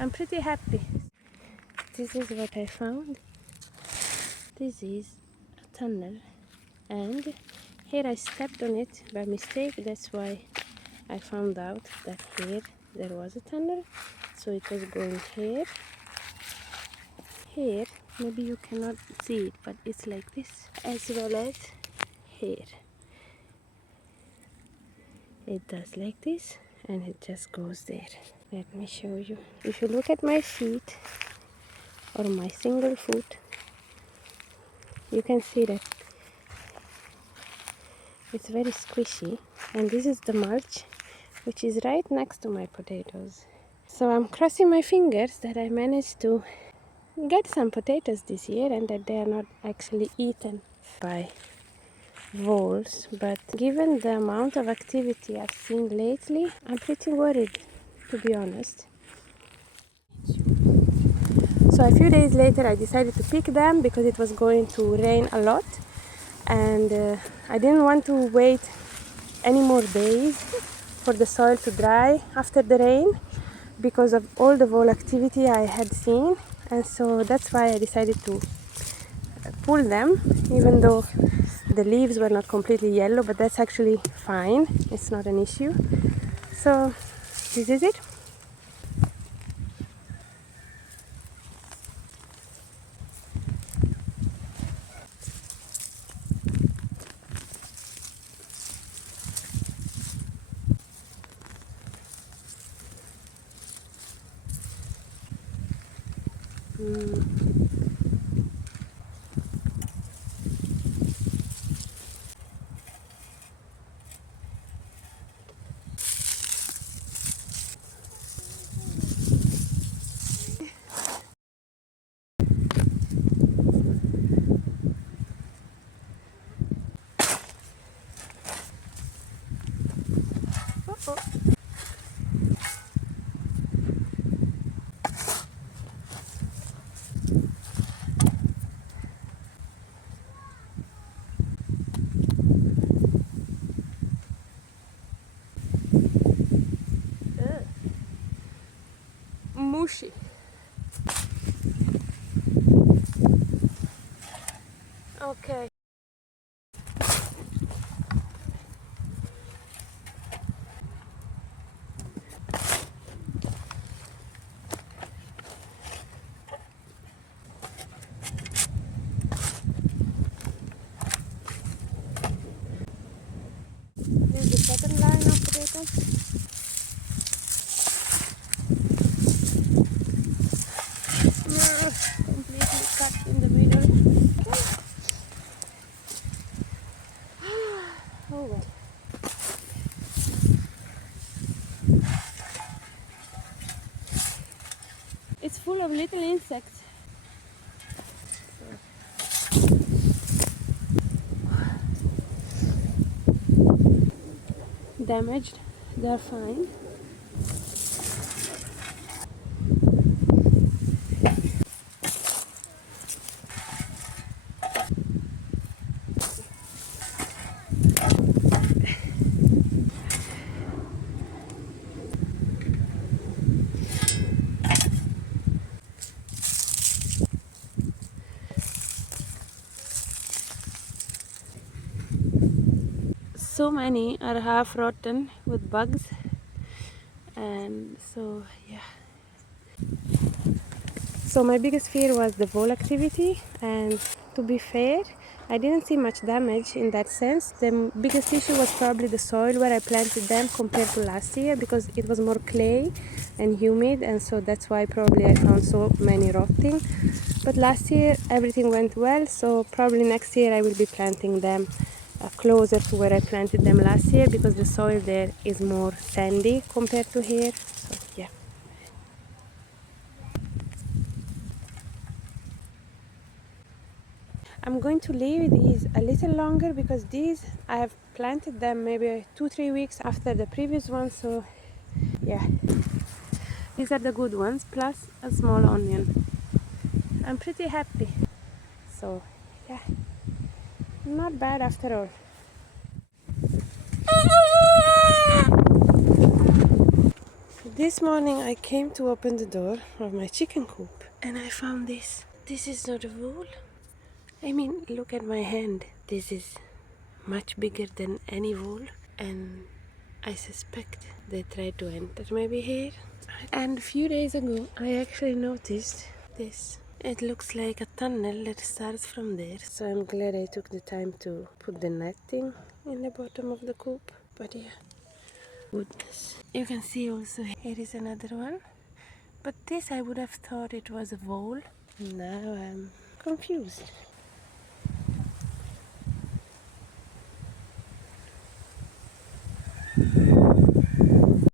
I'm pretty happy. This is what I found. This is a tunnel, and here I stepped on it by mistake. That's why I found out that here there was a tunnel. So it was going here. Here, maybe you cannot see it, but it's like this, as well as here. It does like this, and it just goes there. Let me show you. If you look at my feet, or my single foot, you can see that it's very squishy. And this is the mulch, which is right next to my potatoes. So I'm crossing my fingers that I managed to get some potatoes this year and that they are not actually eaten by voles. But given the amount of activity I've seen lately, I'm pretty worried, to be honest. So a few days later I decided to pick them because it was going to rain a lot, and I didn't want to wait any more days for the soil to dry after the rain because of all the vole activity I had seen. And so that's why I decided to pull them, even though the leaves were not completely yellow, but that's actually fine. It's not an issue. So this is it. Mushy. Okay. This is the second line of potatoes. Completely cut in the middle. Oh well. It's full of little insects. Damaged, they're fine. So many are half rotten with bugs, and so yeah. So my biggest fear was the vole activity, and to be fair, I didn't see much damage in that sense. The biggest issue was probably the soil where I planted them compared to last year, because it was more clay and humid, and so that's why probably I found so many rotting. But last year everything went well, so probably next year I will be planting them closer to where I planted them last year, because the soil there is more sandy compared to here. So yeah. I'm going to leave these a little longer because these I have planted them maybe 2-3 weeks after the previous one, so yeah. These are the good ones, plus a small onion. I'm pretty happy. So yeah, not bad after all. This morning I came to open the door of my chicken coop and I found this. This is not a vole. I mean, look at my hand. This is much bigger than any vole, and I suspect they tried to enter maybe here. And a few days ago I actually noticed this. It looks like a tunnel that starts from there, so I'm glad I took the time to put the netting in the bottom of the coop. But yeah, goodness. You can see also here is another one, but this I would have thought it was a vole. Now I'm confused.